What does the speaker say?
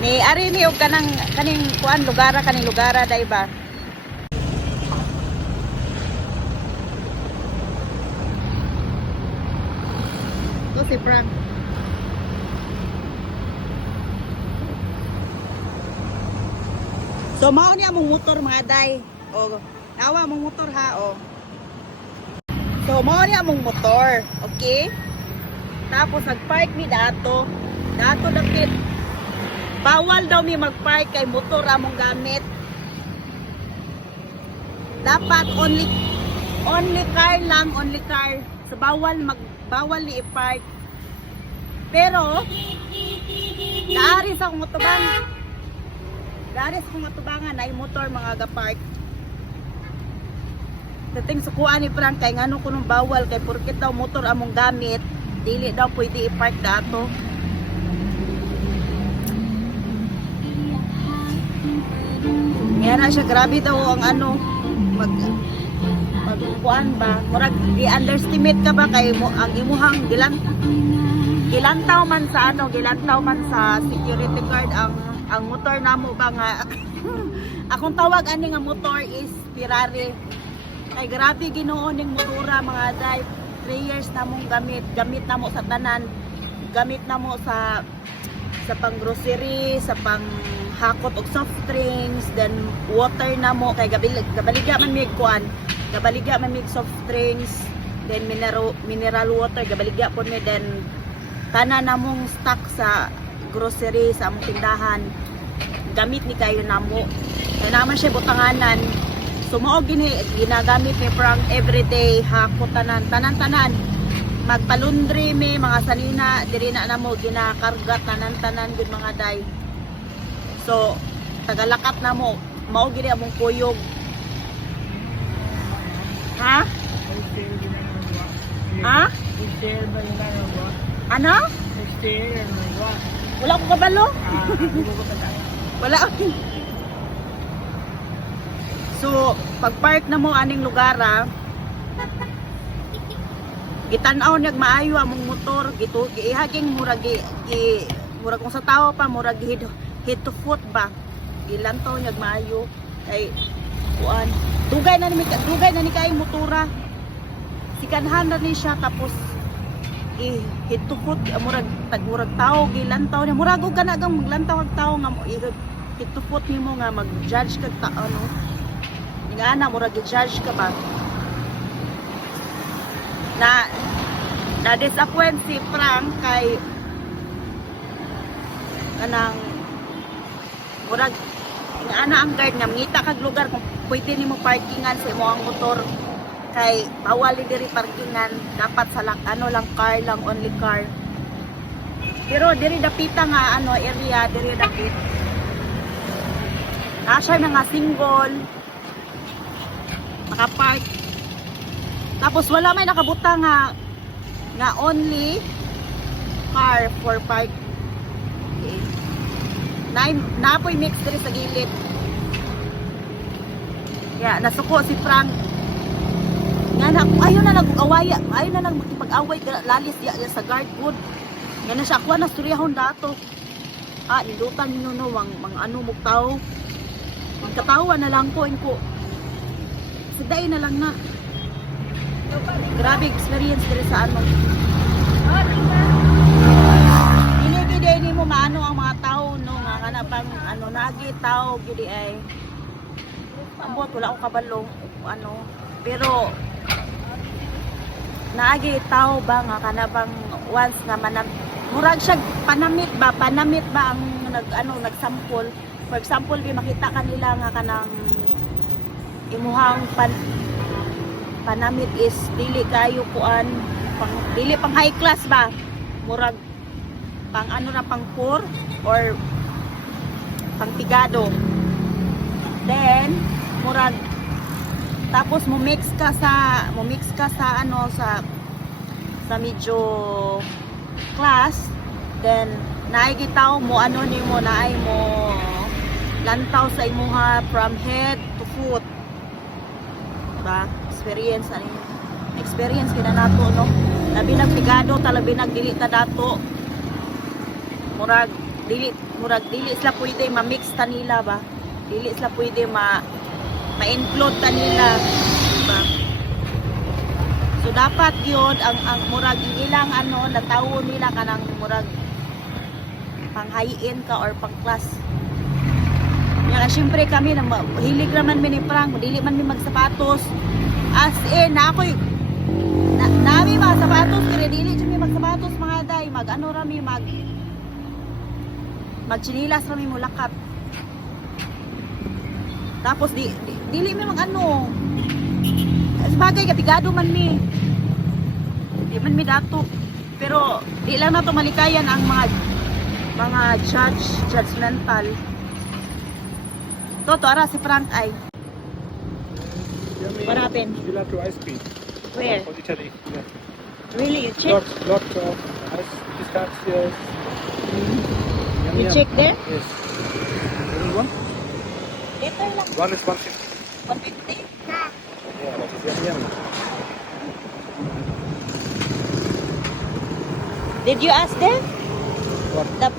Ni ari ni og kanang kaning kuan lugara kaning lugara dai ba. To si Frank. So mao ni among motor mga day. O nawa among motor ha o. So mao ni among motor, okay? Tapos nag-park mi dato. Dato dapit. Bawal daw mi mag-park kay motor among gamit. Dapat only car lang, only car. So bawal ni i-park. Pero naari sa akong motorbang. Dari sa mga tubangan ay motor mga ga-park. Dating sukuan ni Frank kay ngano kunong bawal kay porket daw motor among gamit, dili daw pwede i-park dato. Kaya na siya grabe daw ang ano magkuan ba? Murag i-underestimate ka ba kay mo ang imuhang gilantaw man sa security guard ang motor namo ba nga akong tawag ani nga motor is Ferrari kay grabe Ginoo ning motora mga day 3 years namong gamit namo sa tanan, gamit namo sa pang grocery, sa pang hakot og soft drinks, then water namo kay gabaliga man mig kuan, gabaliga man mig soft drinks, then mineral water gabaliga pud mi, then tanan namong stock sa grocery sa among tindahan gamit ni kayo namo na naman siya butanganan, so mao ginagamit ni Frank everyday hakot tanan magpalundri mi mga sanina diri na namo ginakarga tanan gud mga day. So tagalakat namo mao gini among kuyog ha ano wala ko kabalo. Wala. So, pag-park na mo aning lugara, gitan-aw niyag maayo among motor, giihaging murag kung sa tao pa murag head to foot ba. Gilantaw niyag maayo kay kuan. Dugay na ni kay motora. Sikanhan na ni siya tapos head to foot murag tao gilantaw niya murag og kana gang maglantaw ang tao nga head to foot nimo nga mag-judge kag ano nga na murag i-judge ka ba na disappoint si Frank kay kanang murag nga ana ang guard nga mangita kag lugar kung pwede nimo parkingan sa imo ang motor kay bawal diri parkingan, dapat sa lang car lang, only car. Pero diri dapita nga area diri dapit nasa nga single nakapark, tapos wala may nakabuta nga only car for park. Okay. Napoy mix diri sa gilid kaya nasuko si Frank nga na ayaw na nag-away makipag-away lalis ya sa guard wood nga na siya ako na storyahon dato nilutan niyo no mga ano mo tao magkatawa na lang ko siday na lang na grabe experience diri sa ano hindi mo maano ang mga tao no nga kanapang nagi tao gidi ay ambot wala akong kabalo pero naagi tao ba nga kanabang once nga murag siya panamit ba ang nagsample. For example bi makita kanila nga kanang imuhang panamit is dili kayo kuan dili pang high class ba murag pang pang poor or pang tigado, then murag tapos mo mix ka sa medyo class, then naigitaw mo nimo naay mo lantaw sa imuha from head to foot, diba? Experience kina nato no, labi nagpigado talabi nagdili ta dato murag dili sila pwede ma-mix ta nila ba. Dili sila pwede ma-include ta nila, diba? So dapat yun ang murag ilang natawo nila kanang murag panghayin ka or pang-class. Kaya syempre kami na hilig naman mi ni Frank, dili man mi magsapatos. As in ako'y nami mga sapatos pero dili jud mi magsapatos mga day, magchinilas rami mo lakat. Tapos dili mi sabagay kapigado man mi. Di man mi dato. Pero di lang na to malikayan ang mga judgmental. Toto, ara si Frank ay. Yummy. What happened? Gelato ice cream. Where? For Italy. Yeah. Really, you check? Lots of ice pistachios. You check there? Yes. You want one? Dito lang. One is 150. 150. Yeah, that is yummy. Did you ask them? What? The